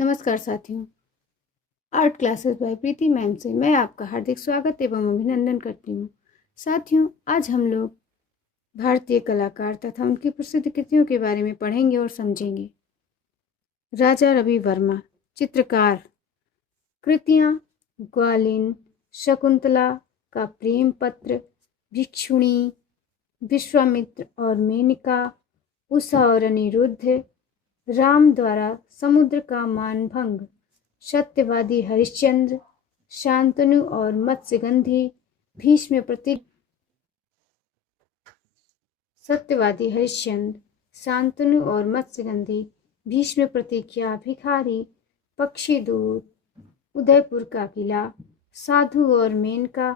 नमस्कार साथियों। Art classes bye प्रीति ma'am से मैं आपका हार्दिक स्वागत एवं अभिनंदन करती हूँ। साथियों, आज हम लोग भारतीय कलाकार तथा उनकी प्रसिद्ध कृतियों के बारे में पढ़ेंगे और समझेंगे। राजा रवि वर्मा, चित्रकार। कृतियाँ: ग्वालिन, शकुंतला का प्रेम पत्र, भिक्षुणी, विश्वामित्र और मेनका, उषा और अनिरुद्ध, राम द्वारा समुद्र का मानभंग, सत्यवादी हरिश्चंद्र, शांतनु और मत्स्यगंधी, भीष्म प्रति सत्यवादी हरिश्चंद्र, शांतनु और मत्स्यगंधी, भीष्म प्रतिज्ञा, भिखारी, पक्षीदूत, उदयपुर का किला, साधु और मेनका,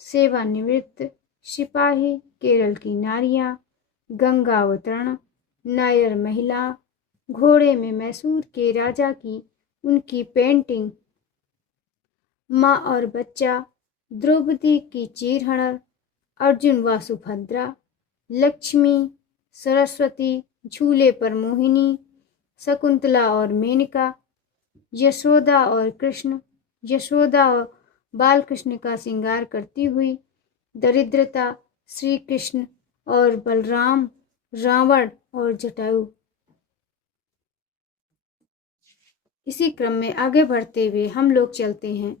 सेवानिवृत्त, सिपाही, केरल की नारियां, गंगा अवतरण, नायर महिला, घोड़े में मैसूर के राजा की उनकी पेंटिंग, माँ और बच्चा, द्रौपदी की चीरहरण, अर्जुन व सुभद्रा, लक्ष्मी, सरस्वती, झूले पर मोहिनी, शकुंतला और मेनका, यशोदा और कृष्ण, यशोदा और बाल कृष्ण का श्रृंगार करती हुई, दरिद्रता, श्री कृष्ण और बलराम, रावण और जटायु। इसी क्रम में आगे बढ़ते हुए हम लोग चलते हैं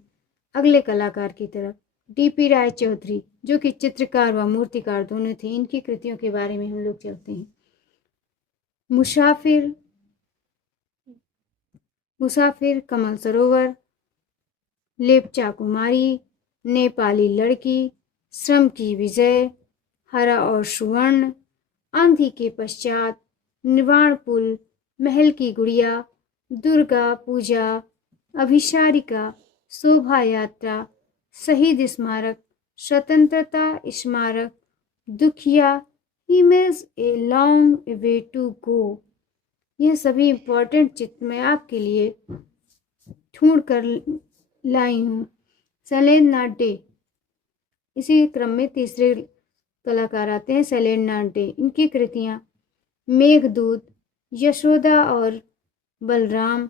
अगले कलाकार की तरफ। डीपी राय चौधरी, जो कि चित्रकार व मूर्तिकार दोनों थे। इनकी कृतियों के बारे में हम लोग चलते हैं। मुसाफिर, कमल सरोवर, लेपचा कुमारी, नेपाली लड़की, श्रम की विजय, हरा और सुवर्ण, आंधी के पश्चात, निर्वाण पुल, महल की गुड़िया, दुर्गा पूजा, अभिसारिका, शोभा यात्रा, शहीद स्मारक, स्वतंत्रता स्मारक, दुखिया, image a long way to go. यह सभी इम्पोर्टेंट चित्र मैं आपके लिए ढूंढ कर लाई हूँ। शैलेंद्रनाथ डे, इसी क्रम में तीसरे कलाकार आते हैं शैलेंद्रनाथ डे। इनकी कृतियाँ: मेघदूत, यशोदा और बलराम,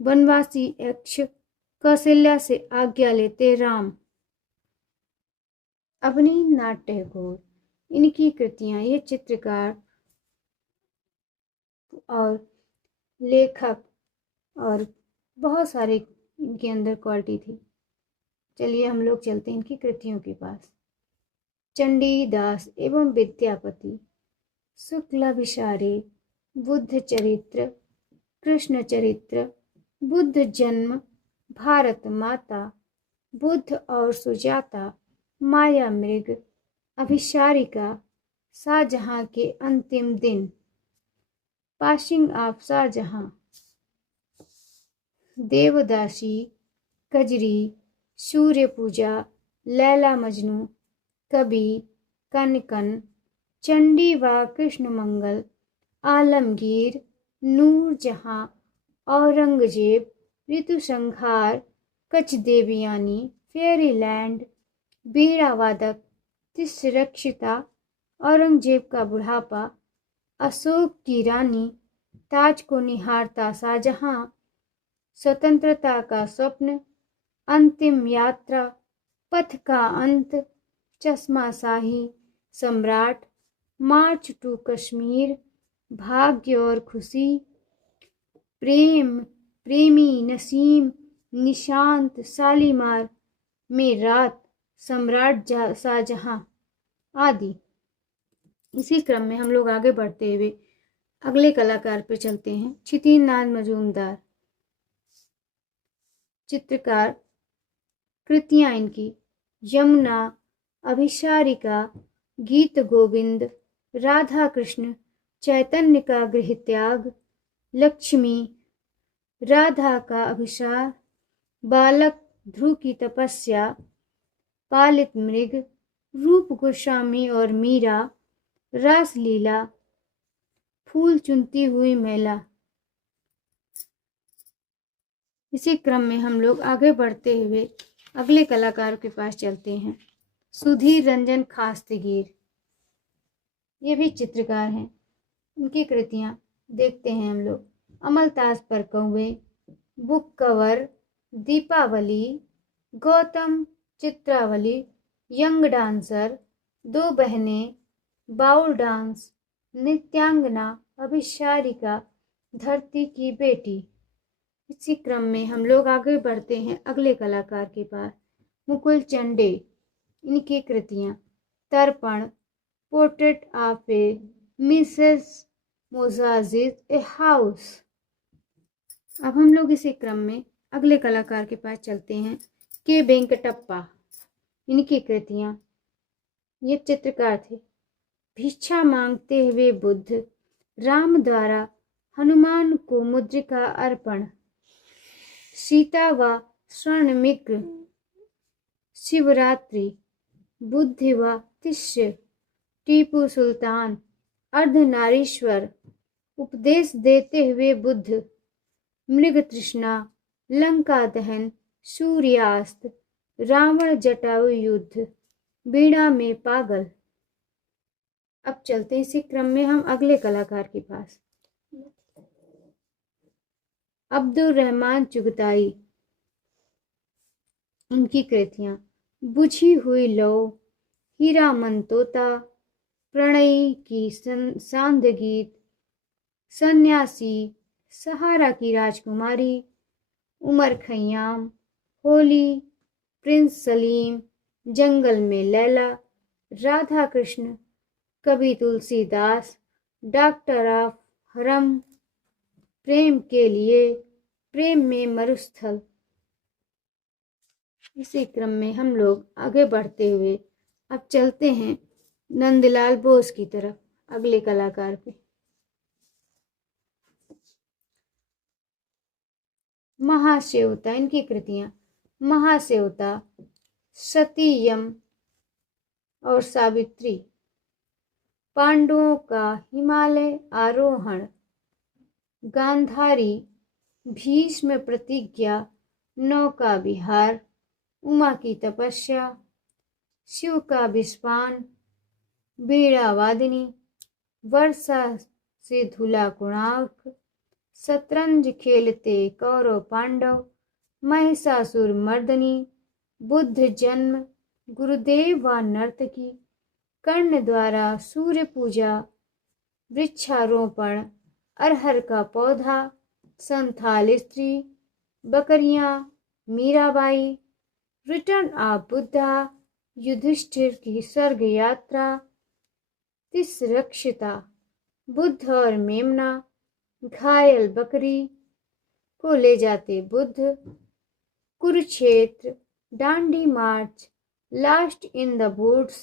वनवासी यक्ष, कौशल्या से आज्ञा लेते राम। अवनींद्रनाथ टैगोर, इनकी कृतियाँ, ये चित्रकार और लेखक और बहुत सारे इनके अंदर क्वालिटी थी। चलिए हम लोग चलते हैं इनकी कृतियों के पास। चंडीदास एवं विद्यापति, शुक्लाभिसारी, बुद्ध चरित्र, कृष्ण चरित्र, बुद्ध जन्म, भारत माता, बुद्ध और सुजाता, माया मृग, अभिसारिका, शाहजहां के अंतिम दिन, पासिंग ऑफ शाहजहां, देवदासी, कजरी, सूर्य पूजा, लैला मजनू, कवि, कनकन, चंडी व कृष्ण मंगल, आलमगीर, नूरजहां, औरंगजेब, ऋतु संहार, कच देवयानी, फेरीलैंड, बीड़ावादक, तिसरक्षिता, औरंगजेब का बुढ़ापा, अशोक की रानी, ताज को निहारता शाहजहां, स्वतंत्रता का स्वप्न, अंतिम यात्रा, पथ का अंत, चश्मा शाही, सम्राट, मार्च टू कश्मीर, भाग्य और खुशी, प्रेम, प्रेमी, नसीम, निशांत, शालीमार में रात, सम्राट शाहजहां आदि। इसी क्रम में हम लोग आगे बढ़ते हुए अगले कलाकार पे चलते हैं। क्षितिज मजूमदार, चित्रकार। कृतियां इनकी: यमुना, अभिसारिका, गीत गोविंद, राधा कृष्ण, चैतन्य का गृह त्याग, लक्ष्मी, राधा का अभिसार, बालक, ध्रुव की तपस्या, पालित मृग, रूप गोस्वामी और मीरा, रासलीला, फूल चुनती हुई महिला। इसी क्रम में हम लोग आगे बढ़ते हुए अगले कलाकार के पास चलते हैं। सुधीर रंजन खास्तीगिर, ये भी चित्रकार हैं। इनकी कृतियां देखते हैं हम लोग। अमलतास पर कौवे, बुक कवर, दीपावली, गौतम, चित्रावली, यंग डांसर, दो बहनें, बाउल डांस, नित्यांगना, अभिसारिका, धरती की बेटी। इसी क्रम में हम लोग आगे बढ़ते हैं अगले कलाकार के पास, मुकुल चंडे। इनकी कृतियां तर्पण, पोर्ट्रेट ऑफ ए मिसेस मोजाजिज ए हाउस। अब हम लोग इसी क्रम में अगले कलाकार के पास चलते हैं, के वेंकटप्पा। इनकी कृतियां, ये चित्रकार थे। भिक्षा मांगते हुए बुद्ध, राम द्वारा हनुमान को मुद्रिका अर्पण, सीता व स्वर्णमिग्र, शिवरात्रि, बुद्धि व तिष्य, टीपू सुल्तान, अर्धनारीश्वर, उपदेश देते हुए बुद्ध, मृग तृष्णा, लंका दहन, सूर्यास्त, रावण जटायु युद्ध, बीड़ा में पागल। अब चलते हैं इसी क्रम में हम अगले कलाकार के पास, अब्दुल रहमान चुगताई। उनकी कृतियां बुझी हुई लौ, हीरा मन तोता, प्रणयी की सांध्य गीत, सन्यासी, सहारा की राजकुमारी, उमर खयाम, होली, प्रिंस सलीम, जंगल में लैला, राधा कृष्ण, कवि तुलसीदास, डॉक्टर ऑफ हरम, प्रेम के लिए, प्रेम में मरुस्थल। इसी क्रम में हम लोग आगे बढ़ते हुए अब चलते हैं नंदलाल बोस की तरफ, अगले कलाकार पे। महासेवता। इनकी कृतियां महासेवता, सतीयम और सावित्री, पांडवों का हिमालय आरोहण, गांधारी, भीष्म प्रतिज्ञा, नौका विहार, उमा की तपस्या, शिव का विस्फान, बीड़ा वादिनी, वर्षा से धुला कोणार्क, शतरंज खेलते कौरव पांडव, महिषासुर मर्दनी, बुद्ध जन्म, गुरुदेव व नर्तकी, कर्ण द्वारा सूर्य पूजा, वृक्षारोपण, अरहर का पौधा, संथाल स्त्री, बकरियां, मीराबाई, रिटर्न ऑफ बुद्धा, युधिष्ठिर की स्वर्ग यात्रा, तिसरक्षिता, बुद्ध और मेमना, घायल बकरी को ले जाते Buddha, Kurukshetra, Dandi march, last in the woods,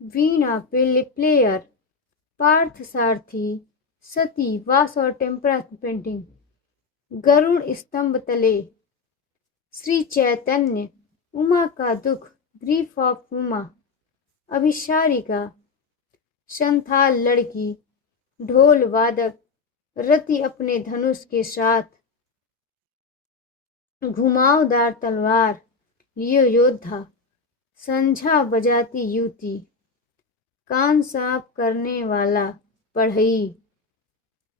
veena player, Partha Sarathi, Sati, वास और टेम्परा पेंटिंग, गरुण स्तंभ तले, श्री चैतन्य, उमा का दुख, ग्रीफ ऑफ उमा, अभिसारिका, संथाल लड़की, ढोल वादक, रति अपने धनुष के साथ, घुमावदार तलवार लियो योद्धा, संझा बजाती युवती, कान साफ करने वाला पढ़ई,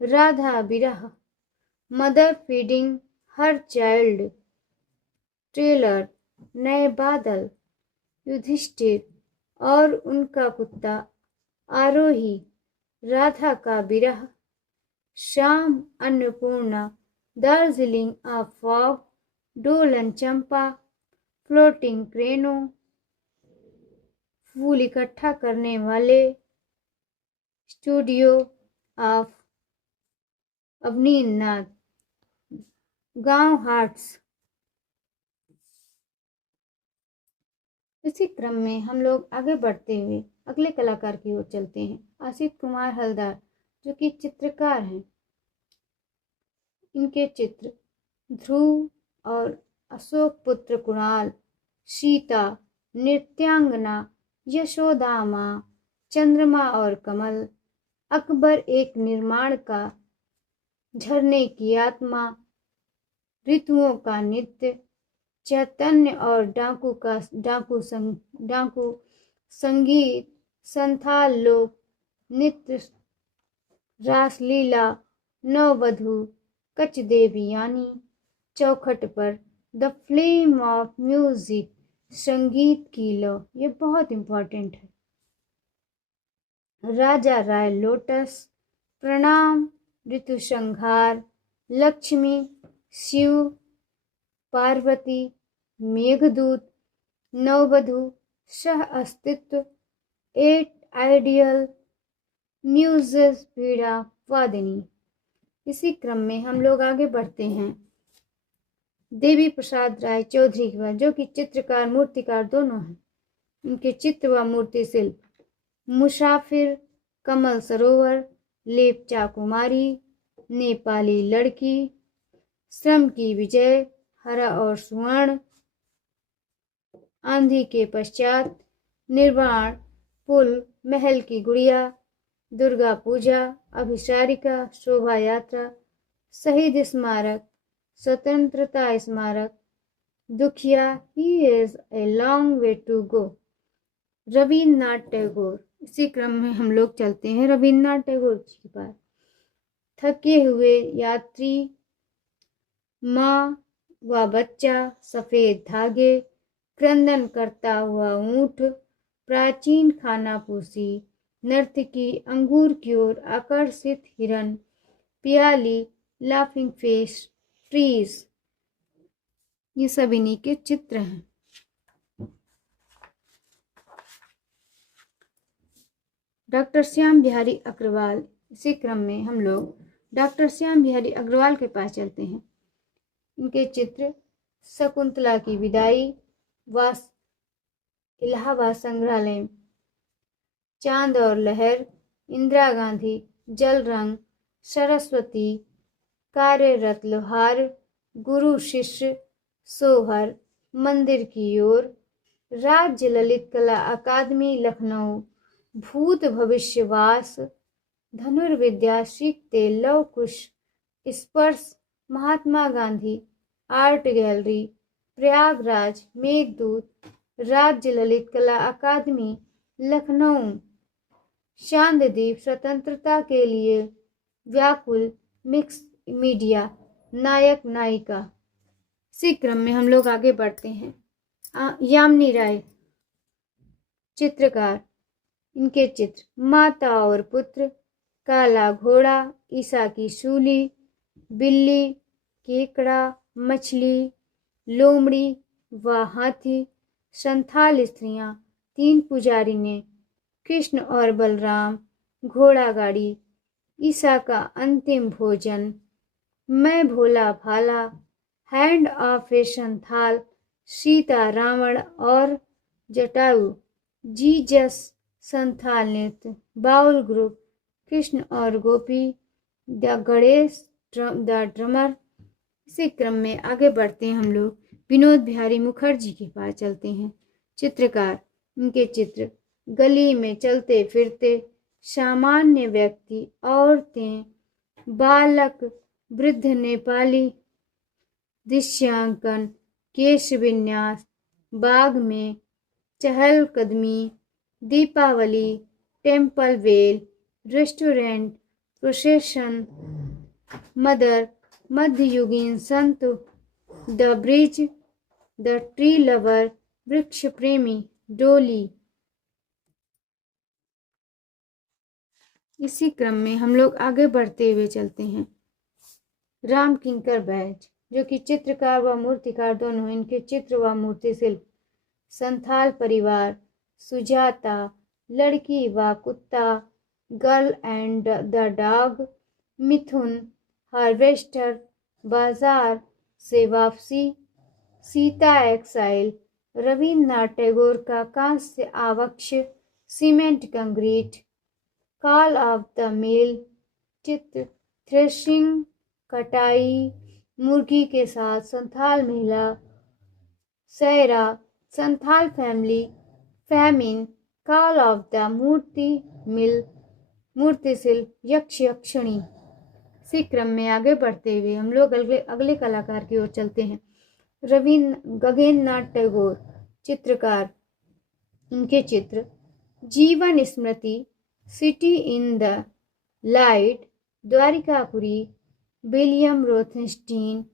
राधा विरह, mother feeding her child, trailer, नए बादल, युधिष्ठिर और उनका कुत्ता, आरोही, राधा का विरह, शाम, अन्नपूर्णा, दार्जिलिंग आ फॉग, डोलन चंपा, फ्लोटिंग क्रेनो, फूल इकट्ठा करने वाले, स्टूडियो ऑफ अवनीनाथ, गांव हार्ट्स। इसी क्रम में हम लोग आगे बढ़ते हुए अगले कलाकार की ओर चलते हैं, आसित कुमार हलदार, जो कि चित्रकार हैं। इनके चित्र ध्रुव और अशोक पुत्र कुणाल, सीता, नृत्यांगना, यशोदामा, चंद्रमा और कमल, अकबर एक निर्माण का, झरने की आत्मा, ऋतुओं का नित्य, चैतन्य और डाकू संगीत, संथाल लोक नृत्य, रासलीला, नववधु, कच देवयानी, चौखट पर द फ्लेम ऑफ म्यूजिक, संगीत की लौ, ये बहुत इंपॉर्टेंट है। राजा राय लोटस, प्रणाम, ऋतुसंहार, लक्ष्मी, शिव, पार्वती, मेघदूत, नववधु, सह अस्तित्व, एट आइडियल, म्यूजेस, पीड़ा, वादिनी। इसी क्रम में हम लोग आगे बढ़ते हैं देवी प्रसाद राय चौधरी के बाद, जो कि चित्रकार मूर्तिकार दोनों हैं। उनके चित्र व मूर्ति शिल्प मुसाफिर, कमल सरोवर, लेपचा कुमारी, नेपाली लड़की, श्रम की विजय, हरा और सुवर्ण, आंधी के पश्चात, निर्वाण, पुल, महल की गुड़िया, दुर्गा पूजा, अभिसारिका, शोभा यात्रा, शहीद स्मारक, स्वतंत्रता स्मारक, दुखिया, he is a long way to go, Rabindranath Tagore. इसी क्रम में हम लोग चलते हैं रविन्द्रनाथ टैगोर जी के पास। थके हुए यात्री, माँ व बच्चा, सफेद धागे, क्रंदन करता हुआ ऊंट, प्राचीन खानापूसी, नर्तकी, अंगूर की ओर आकर्षित हिरन, पियाली, लाफिंग फेस, ट्रीज। ये सब इन्हीं के चित्र हैं। डॉक्टर श्याम बिहारी अग्रवाल। इसी क्रम में हम लोग डॉक्टर श्याम बिहारी अग्रवाल के पास चलते हैं। इनके चित्र शकुंतला की विदाई, वास, इलाहाबाद संग्रहालय, चांद और लहर, इंदिरा गांधी, जल रंग, सरस्वती, कार्यरत लोहार, गुरु शिष्य, सोहर, मंदिर की ओर, राज्य ललित कला अकादमी लखनऊ, भूत भविष्यवास, धनुर्विद्या सीखते लव कुश, स्पर्श, महात्मा गांधी, आर्ट गैलरी, प्रयागराज, मेघदूत, राज्य ललित कला अकादमी लखनऊ, चांददीप, स्वतंत्रता के लिए व्याकुल, मिक्स मीडिया, नायक नायिका। इसी क्रम में हम लोग आगे बढ़ते हैं। यामिनी राय चित्रकार। इनके चित्र माता और पुत्र, काला घोड़ा, ईसा की सूली, बिल्ली, केकड़ा, मछली, लोमड़ी व हाथी, संथाल स्त्रियां, तीन पुजारी ने, कृष्ण और बलराम, घोड़ा गाड़ी, ईसा का अंतिम भोजन, मैं भोला भाला, हैंड ऑफ ए संथाल, सीता, रावण और जटायु, जीजस, संथाल नृत्य, बाउल ग्रुप, कृष्ण और गोपी, द गणेश, द ड्रमर। इसी क्रम में आगे बढ़ते हैं हम लोग विनोद बिहारी मुखर्जी के पास चलते हैं। चित्रकार। इनके चित्र गली में चलते फिरते, सामान्य व्यक्ति, औरतें, बालक, वृद्ध, नेपाली, दृश्यांकन, केश विन्यास, बाग में, चहलकदमी, Deepawali, temple well, restaurant, procession, mother, मध्ययुगीन संत, the bridge, the tree lover, वृक्ष प्रेमी, डोली। इसी क्रम में हम लोग आगे बढ़ते हुए चलते हैं राम किंकर बैज, जो कि चित्रकार व मूर्तिकार दोनों। इनके चित्र व मूर्ति शिल्प संथाल परिवार, सुजाता, लड़की व कुत्ता, girl and the dog, Mithun, harvester, बाजार से वापसी, सीता एक्साइल, रविन्द्रनाथ टैगोर का कांस्य आवक्ष, cement concrete, call of the mill, चित्र, थ्रेशिंग, कटाई, मुर्गी के साथ, संथाल महिला, सैरा, Santhal family, famine, call of the मूर्ति मिल, मूर्ति शिल्प, यक्ष यक्षिणी। इसी क्रम में आगे बढ़ते हुए हम लोग अगले कलाकार की ओर चलते हैं। गगनेन्द्रनाथ टैगोर चित्रकार। उनके चित्र जीवन स्मृति, city in the light, Dwarikapuri, William Rothenstein,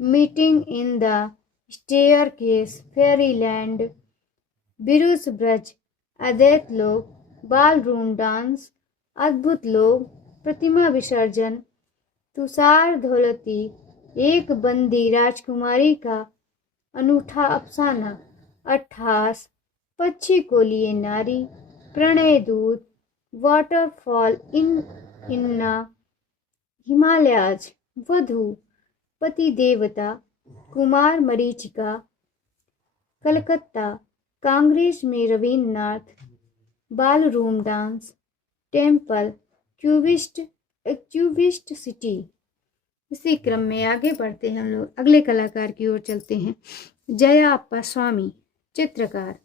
meeting in the staircase, fairyland, बिरुस ब्रज, अद्वैत लोक, बाल रूम डांस, अद्भुत लोक, प्रतिमा विसर्जन, तुषार धौलती, एक बंदी राजकुमारी का अनूठा अफसाना, 28, पक्षी को लिए नारी, प्रणय दूत, वाटरफॉल इन इन्ना हिमालयाज, वधु, पति देवता, कुमार मरीचिका, कलकत्ता, कांग्रेस में रवीन्द्रनाथ, बाल room dance, temple, cubist city. इसी क्रम में आगे बढ़ते हैं हम लोग अगले कलाकार की ओर चलते हैं। जया अप्पा स्वामी, चित्रकार।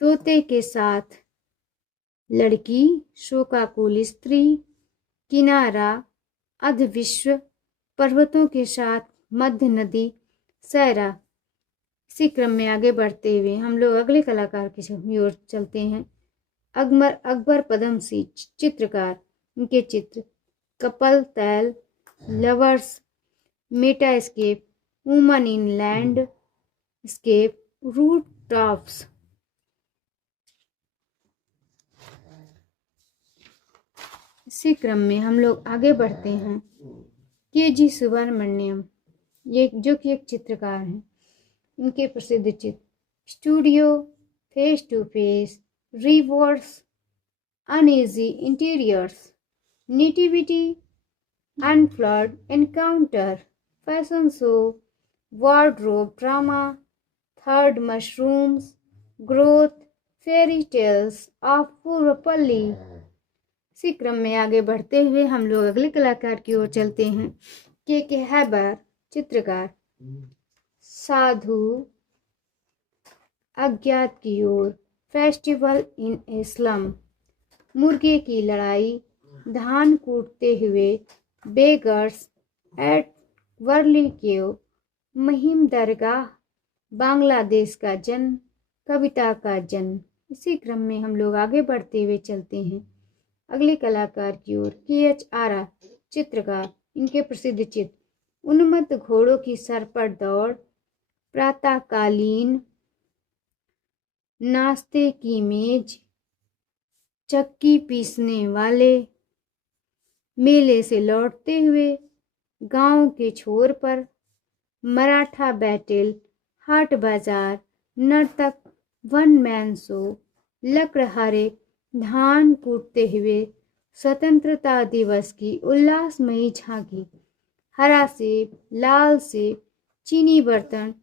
तोते के साथ लड़की, शोकाकुल स्त्री, किनारा, अध विश्व, पर्वतों के साथ मध्य नदी, सैरा। इसी क्रम में आगे बढ़ते हुए हम लोग अगले कलाकार की ओर चलते हैं। अकबर पदमसी, चित्रकार। इनके चित्र कपल तैल, lovers, meta scape, woman in landscape, root tops. इसी क्रम में हम लोग आगे बढ़ते हैं। के.जी. सुब्रमण्यम, ये जो कि एक चित्रकार हैं। इनके प्रसिद्ध चित्र studio, face to face, rivers, uneasy interiors, nativity, unflood, encounter, fashion show, wardrobe drama, third mushrooms, growth, fairy tales of Purpalli. इसी क्रम में आगे बढ़ते हुए हम लोग अगले कलाकार की ओर चलते हैं। के हैबर, चित्रकार। साधु, अज्ञात की ओर, फेस्टिवल इन इस्लाम, मुर्गे की लड़ाई, धान कूटते हुए, बेगर्स एट वर्ली केव, महिम दरगाह, बांग्लादेश का जन्म, कविता का जन्म। इसी क्रम में हम लोग आगे बढ़ते हुए चलते हैं अगले कलाकार की ओर। के.एच. आरा, चित्रकार। इनके प्रसिद्ध चित्र उन्मत्त घोड़ों की सर पर दौड़, प्रातःकालीन, नाश्ते की मेज, चक्की पीसने वाले, मेले से लौटते हुए, गांव के छोर पर, मराठा बैटल, हाट बाजार, नर्तक, वन मैन शो, लकड़हारे, धान कूटते हुए, स्वतंत्रता दिवस की उल्लासमयी झांकी, हरा सेब, लाल सेब, चीनी बर्तन,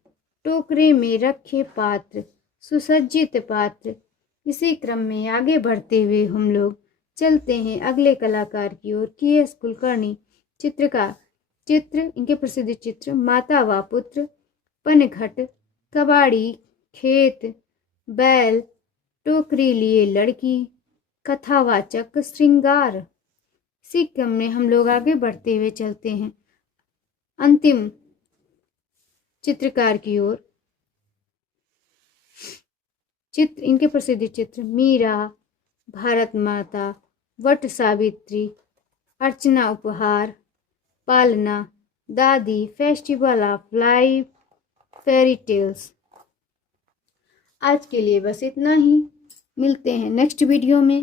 टोकरे में रखे पात्र, सुसज्जित पात्र। इसी क्रम में आगे बढ़ते हुए हम लोग चलते हैं अगले कलाकार की ओर। के.एस. कुलकर्णी, चित्रकार। चित्र, इनके प्रसिद्ध चित्र माता व पुत्र, पनघट, कबाड़ी, खेत, बैल, टोकरी लिए लड़की, कथावाचक, श्रृंगार। इसी क्रम में हम लोग आगे बढ़ते हुए चलते हैं अंतिम चित्रकार की ओर। चित्र, इनके प्रसिद्ध चित्र मीरा, भारत माता, वट सावित्री, अर्चना उपहार, पालना, दादी, festival of life, fairy tales. आज के लिए बस इतना ही। मिलते हैं नेक्स्ट वीडियो में।